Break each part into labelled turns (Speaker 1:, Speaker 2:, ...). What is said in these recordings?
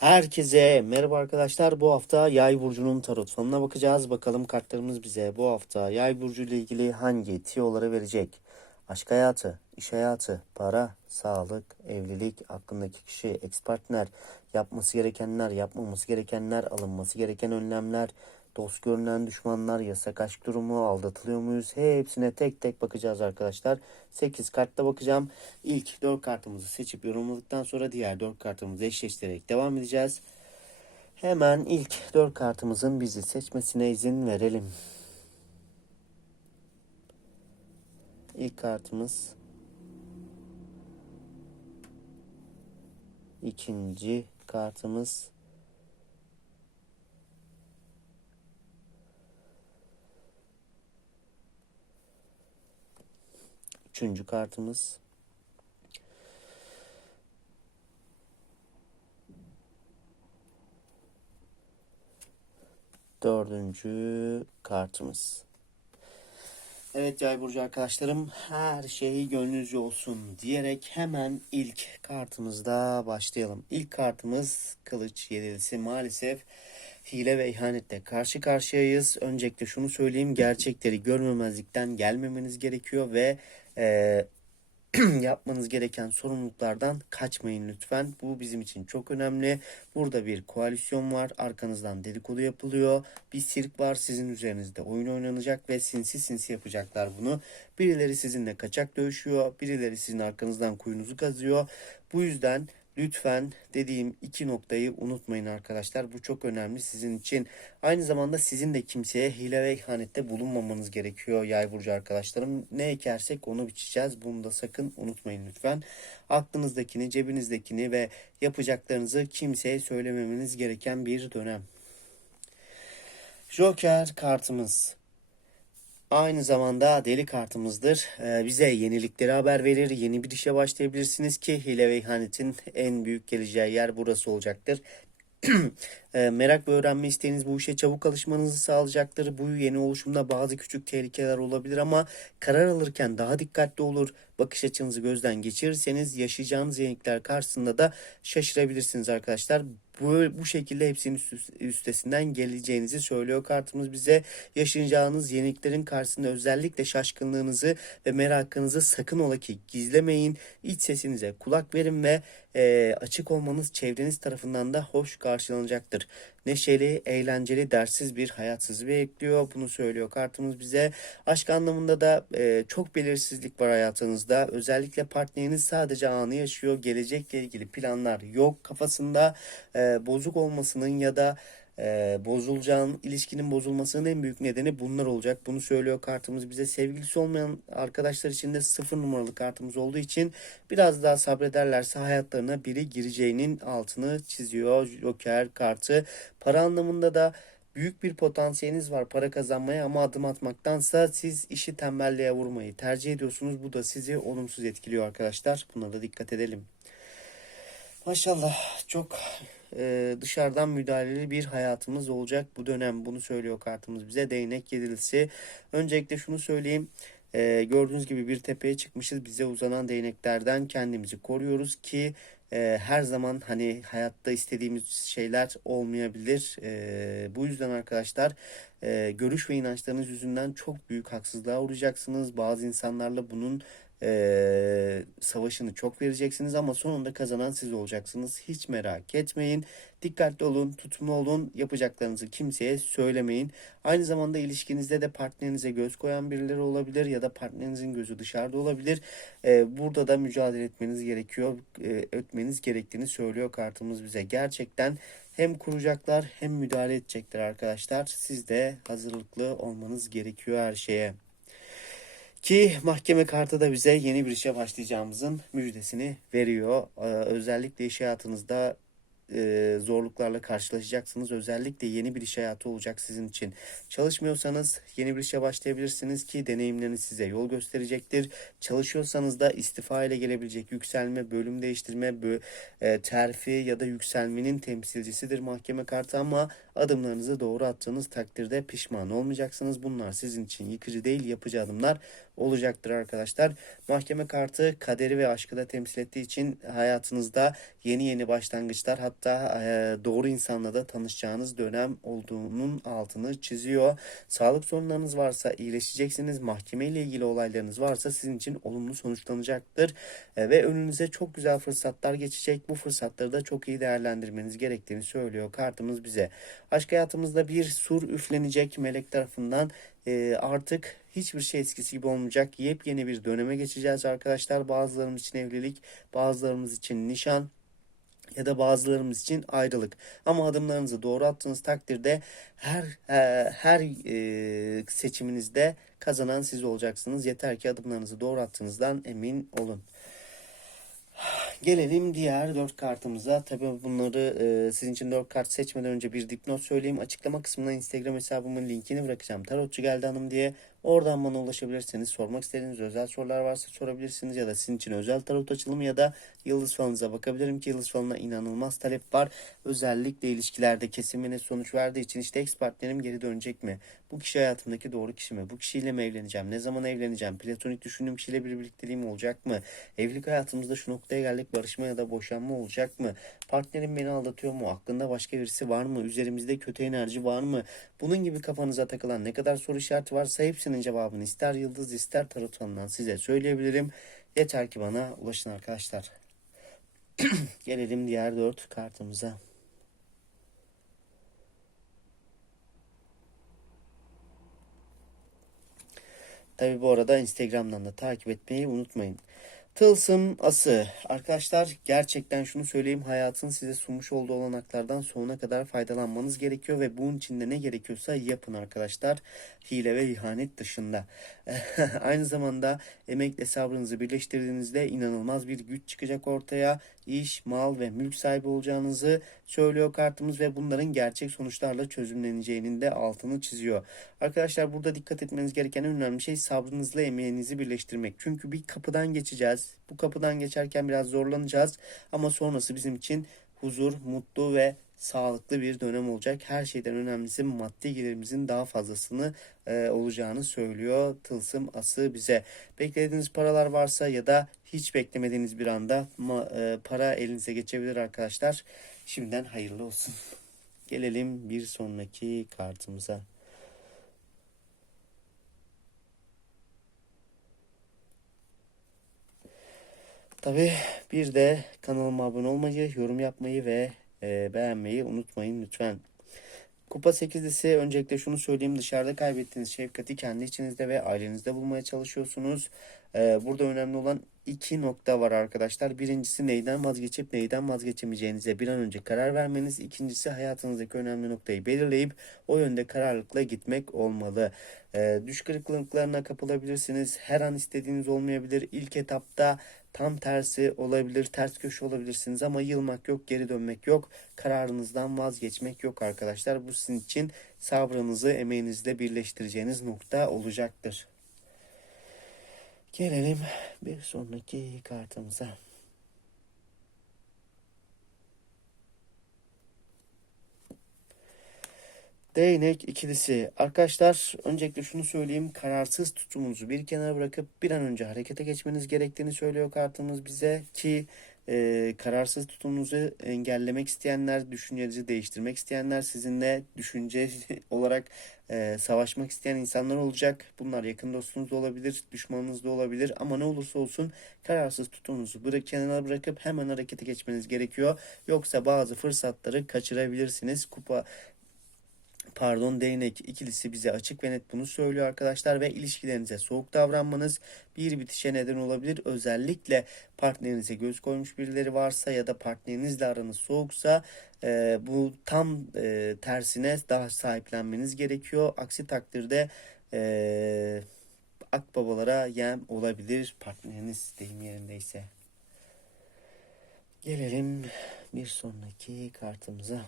Speaker 1: Herkese merhaba arkadaşlar. Bu hafta Yay burcunun tarot falına bakacağız. Bakalım kartlarımız bize bu hafta Yay burcu ile ilgili hangi tiyoları verecek? Aşk hayatı, iş hayatı, para, sağlık, evlilik, aklındaki kişi, ex partner, yapması gerekenler, yapmaması gerekenler, alınması gereken önlemler, dost görünen düşmanlar, yasak aşk durumu, aldatılıyor muyuz? Hepsine tek tek bakacağız arkadaşlar. 8 kartta bakacağım. İlk 4 kartımızı seçip yorumladıktan sonra diğer 4 kartımızı eşleştirerek devam edeceğiz. Hemen ilk 4 kartımızın bizi seçmesine izin verelim. İlk kartımız ikinci kartımız Üçüncü kartımız. Dördüncü kartımız. Evet Yay Burcu arkadaşlarım her şey gönlünüzce olsun diyerek hemen ilk kartımızda başlayalım. İlk kartımız Kılıç Yedilisi maalesef hile ve ihanetle karşı karşıyayız. Öncelikle şunu söyleyeyim gerçekleri görmemezlikten gelmemeniz gerekiyor ve e, yapmanız gereken sorumluluklardan kaçmayın lütfen. Bu bizim için çok önemli. Burada bir koalisyon var. Arkanızdan dedikodu yapılıyor. Bir sirk var. Sizin üzerinizde oyun oynanacak ve sinsi sinsi yapacaklar bunu. Birileri sizinle kaçak dövüşüyor. Birileri sizin arkanızdan kuyunuzu kazıyor. Bu yüzden Lütfen dediğim iki noktayı unutmayın arkadaşlar. Bu çok önemli sizin için. Aynı zamanda sizin de kimseye hile ve ihanette bulunmamanız gerekiyor yay burcu arkadaşlarım. Ne ekersek onu biçeceğiz. Bunu da sakın unutmayın lütfen. Aklınızdakini, cebinizdekini ve yapacaklarınızı kimseye söylememeniz gereken bir dönem. Joker kartımız. Aynı zamanda deli kartımızdır. Ee, bize yenilikleri haber verir. Yeni bir işe başlayabilirsiniz ki hile ve ihanetin en büyük geleceği yer burası olacaktır. E, merak ve öğrenme isteğiniz bu işe çabuk alışmanızı sağlayacaktır. Bu yeni oluşumda bazı küçük tehlikeler olabilir ama karar alırken daha dikkatli olur. Bakış açınızı gözden geçirirseniz yaşayacağınız yenilikler karşısında da şaşırabilirsiniz arkadaşlar. Bu, bu şekilde hepsinin üst- üstesinden geleceğinizi söylüyor kartımız bize. Yaşayacağınız yeniliklerin karşısında özellikle şaşkınlığınızı ve merakınızı sakın ola ki gizlemeyin. İç sesinize kulak verin ve e, açık olmanız çevreniz tarafından da hoş karşılanacaktır. Neşeli, eğlenceli, dersiz bir hayat sizi bekliyor. Bunu söylüyor kartımız bize. Aşk anlamında da e, çok belirsizlik var hayatınızda. Özellikle partneriniz sadece anı yaşıyor. Gelecekle ilgili planlar yok kafasında. E, bozuk olmasının ya da e, bozulacağın, ilişkinin bozulmasının en büyük nedeni bunlar olacak. Bunu söylüyor kartımız bize. Sevgilisi olmayan arkadaşlar için de sıfır numaralı kartımız olduğu için biraz daha sabrederlerse hayatlarına biri gireceğinin altını çiziyor Joker kartı. Para anlamında da büyük bir potansiyeliniz var para kazanmaya ama adım atmaktansa siz işi tembelliğe vurmayı tercih ediyorsunuz. Bu da sizi olumsuz etkiliyor arkadaşlar. Buna da dikkat edelim. Maşallah çok e, dışarıdan müdahaleli bir hayatımız olacak bu dönem. Bunu söylüyor kartımız bize. Değnek yedilisi. Öncelikle şunu söyleyeyim. E, gördüğünüz gibi bir tepeye çıkmışız. Bize uzanan değneklerden kendimizi koruyoruz ki e, her zaman hani hayatta istediğimiz şeyler olmayabilir. E, bu yüzden arkadaşlar e, görüş ve inançlarınız yüzünden çok büyük haksızlığa uğrayacaksınız. Bazı insanlarla bunun ee, savaşını çok vereceksiniz ama sonunda kazanan siz olacaksınız. Hiç merak etmeyin. Dikkatli olun, tutumlu olun. Yapacaklarınızı kimseye söylemeyin. Aynı zamanda ilişkinizde de partnerinize göz koyan birileri olabilir ya da partnerinizin gözü dışarıda olabilir. Ee, burada da mücadele etmeniz gerekiyor. Ee, etmeniz gerektiğini söylüyor kartımız bize. Gerçekten hem kuracaklar hem müdahale edecekler arkadaşlar. Siz de hazırlıklı olmanız gerekiyor her şeye. Ki mahkeme kartı da bize yeni bir işe başlayacağımızın müjdesini veriyor. Ee, özellikle iş hayatınızda e, zorluklarla karşılaşacaksınız. Özellikle yeni bir iş hayatı olacak sizin için. Çalışmıyorsanız yeni bir işe başlayabilirsiniz ki deneyimleriniz size yol gösterecektir. Çalışıyorsanız da istifa ile gelebilecek yükselme, bölüm değiştirme, bö- e, terfi ya da yükselmenin temsilcisidir mahkeme kartı ama adımlarınızı doğru attığınız takdirde pişman olmayacaksınız. Bunlar sizin için yıkıcı değil, yapıcı adımlar olacaktır arkadaşlar. Mahkeme kartı kaderi ve aşkı da temsil ettiği için hayatınızda yeni yeni başlangıçlar hatta fırsatta e, doğru insanla da tanışacağınız dönem olduğunun altını çiziyor. Sağlık sorunlarınız varsa iyileşeceksiniz. Mahkeme ile ilgili olaylarınız varsa sizin için olumlu sonuçlanacaktır. E, ve önünüze çok güzel fırsatlar geçecek. Bu fırsatları da çok iyi değerlendirmeniz gerektiğini söylüyor kartımız bize. Aşk hayatımızda bir sur üflenecek melek tarafından e, artık hiçbir şey eskisi gibi olmayacak. Yepyeni bir döneme geçeceğiz arkadaşlar. Bazılarımız için evlilik, bazılarımız için nişan ya da bazılarımız için ayrılık. Ama adımlarınızı doğru attığınız takdirde her e, her e, seçiminizde kazanan siz olacaksınız. Yeter ki adımlarınızı doğru attığınızdan emin olun. Gelelim diğer dört kartımıza. Tabii bunları e, sizin için dört kart seçmeden önce bir dipnot söyleyeyim. Açıklama kısmına Instagram hesabımın linkini bırakacağım. Tarotçu geldi hanım diye. Oradan bana ulaşabilirsiniz. Sormak istediğiniz özel sorular varsa sorabilirsiniz. Ya da sizin için özel tarot açılımı ya da yıldız falınıza bakabilirim ki yıldız falına inanılmaz talep var. Özellikle ilişkilerde kesimine sonuç verdiği için işte ex partnerim geri dönecek mi? Bu kişi hayatımdaki doğru kişi mi? Bu kişiyle mi evleneceğim? Ne zaman evleneceğim? Platonik düşündüğüm kişiyle bir birlikteliğim olacak mı? Evlilik hayatımızda şu noktaya geldik. Barışma ya da boşanma olacak mı? Partnerim beni aldatıyor mu? Aklında başka birisi var mı? Üzerimizde kötü enerji var mı? Bunun gibi kafanıza takılan ne kadar soru işareti varsa hepsinin cevabını ister yıldız ister tarot falından size söyleyebilirim. Yeter ki bana ulaşın arkadaşlar. Gelelim diğer dört kartımıza. Tabi bu arada Instagram'dan da takip etmeyi unutmayın. Tılsım ası. Arkadaşlar gerçekten şunu söyleyeyim. Hayatın size sunmuş olduğu olanaklardan sonuna kadar faydalanmanız gerekiyor ve bunun için de ne gerekiyorsa yapın arkadaşlar. Hile ve ihanet dışında. Aynı zamanda emekle sabrınızı birleştirdiğinizde inanılmaz bir güç çıkacak ortaya. İş, mal ve mülk sahibi olacağınızı söylüyor kartımız ve bunların gerçek sonuçlarla çözümleneceğinin de altını çiziyor. Arkadaşlar burada dikkat etmeniz gereken en önemli şey sabrınızla emeğinizi birleştirmek. Çünkü bir kapıdan geçeceğiz. Bu kapıdan geçerken biraz zorlanacağız ama sonrası bizim için huzur, mutlu ve sağlıklı bir dönem olacak. Her şeyden önemlisi maddi gelirimizin daha fazlasını e, olacağını söylüyor Tılsım Ası bize. Beklediğiniz paralar varsa ya da hiç beklemediğiniz bir anda ma, e, para elinize geçebilir arkadaşlar. Şimdiden hayırlı olsun. Gelelim bir sonraki kartımıza. Tabi bir de kanalıma abone olmayı, yorum yapmayı ve e, beğenmeyi unutmayın lütfen. Kupa 8'lisi öncelikle şunu söyleyeyim dışarıda kaybettiğiniz şefkati kendi içinizde ve ailenizde bulmaya çalışıyorsunuz. Ee, burada önemli olan iki nokta var arkadaşlar. Birincisi neyden vazgeçip neyden vazgeçemeyeceğinize bir an önce karar vermeniz. İkincisi hayatınızdaki önemli noktayı belirleyip o yönde kararlılıkla gitmek olmalı. Ee, düş kırıklıklarına kapılabilirsiniz. Her an istediğiniz olmayabilir. İlk etapta tam tersi olabilir, ters köşe olabilirsiniz ama yılmak yok, geri dönmek yok. Kararınızdan vazgeçmek yok arkadaşlar. Bu sizin için sabrınızı emeğinizle birleştireceğiniz nokta olacaktır. Gelelim bir sonraki kartımıza. Değnek ikilisi. Arkadaşlar öncelikle şunu söyleyeyim. Kararsız tutumunuzu bir kenara bırakıp bir an önce harekete geçmeniz gerektiğini söylüyor kartımız bize ki e, kararsız tutumunuzu engellemek isteyenler, düşüncenizi değiştirmek isteyenler, sizinle düşünce olarak e, savaşmak isteyen insanlar olacak. Bunlar yakın dostunuz da olabilir, düşmanınız da olabilir ama ne olursa olsun kararsız tutumunuzu bırak, kenara bırakıp hemen harekete geçmeniz gerekiyor. Yoksa bazı fırsatları kaçırabilirsiniz. Kupa pardon değnek ikilisi bize açık ve net bunu söylüyor arkadaşlar ve ilişkilerinize soğuk davranmanız bir bitişe neden olabilir. Özellikle partnerinize göz koymuş birileri varsa ya da partnerinizle aranız soğuksa e, bu tam e, tersine daha sahiplenmeniz gerekiyor. Aksi takdirde e, akbabalara yem olabilir partneriniz deyim yerindeyse. Gelelim bir sonraki kartımıza.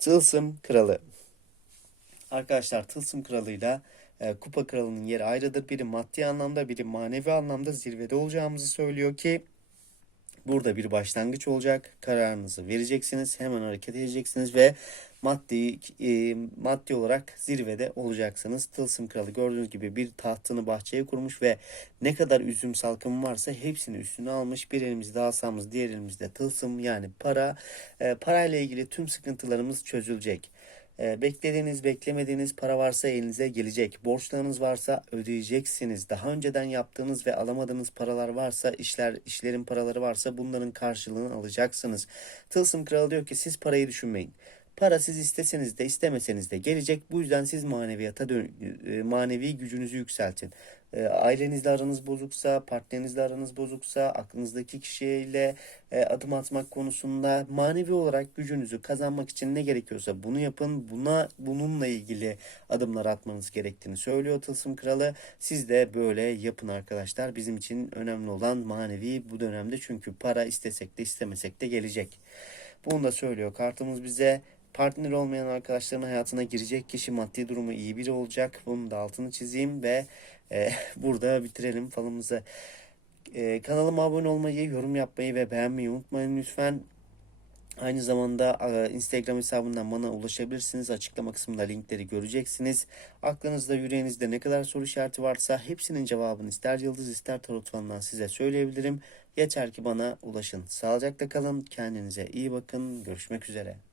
Speaker 1: Tılsım Kralı. Arkadaşlar Tılsım Kralı'yla e, Kupa Kralı'nın yeri ayrıdır. Biri maddi anlamda biri manevi anlamda zirvede olacağımızı söylüyor ki burada bir başlangıç olacak. Kararınızı vereceksiniz. Hemen hareket edeceksiniz ve maddi e, maddi olarak zirvede olacaksınız. Tılsım kralı gördüğünüz gibi bir tahtını bahçeye kurmuş ve ne kadar üzüm salkımı varsa hepsini üstüne almış. Bir elimizde asamız, diğer elimizde tılsım yani para. E, parayla ilgili tüm sıkıntılarımız çözülecek. E, beklediğiniz, beklemediğiniz para varsa elinize gelecek. Borçlarınız varsa ödeyeceksiniz. Daha önceden yaptığınız ve alamadığınız paralar varsa, işler, işlerin paraları varsa bunların karşılığını alacaksınız. Tılsım kralı diyor ki siz parayı düşünmeyin. Para siz isteseniz de istemeseniz de gelecek. Bu yüzden siz maneviyata dön e, manevi gücünüzü yükseltin. E, ailenizle aranız bozuksa, partnerinizle aranız bozuksa, aklınızdaki kişiyle e, adım atmak konusunda manevi olarak gücünüzü kazanmak için ne gerekiyorsa bunu yapın. Buna bununla ilgili adımlar atmanız gerektiğini söylüyor Tılsım Kralı. Siz de böyle yapın arkadaşlar. Bizim için önemli olan manevi bu dönemde çünkü para istesek de istemesek de gelecek. Bunu da söylüyor kartımız bize. Partner olmayan arkadaşların hayatına girecek kişi maddi durumu iyi biri olacak. Bunun da altını çizeyim ve e, burada bitirelim falımızı. E, kanalıma abone olmayı, yorum yapmayı ve beğenmeyi unutmayın lütfen. Aynı zamanda e, Instagram hesabından bana ulaşabilirsiniz. Açıklama kısmında linkleri göreceksiniz. Aklınızda, yüreğinizde ne kadar soru işareti varsa hepsinin cevabını ister yıldız ister tarot falından size söyleyebilirim. Yeter ki bana ulaşın. Sağlıcakla kalın. Kendinize iyi bakın. Görüşmek üzere.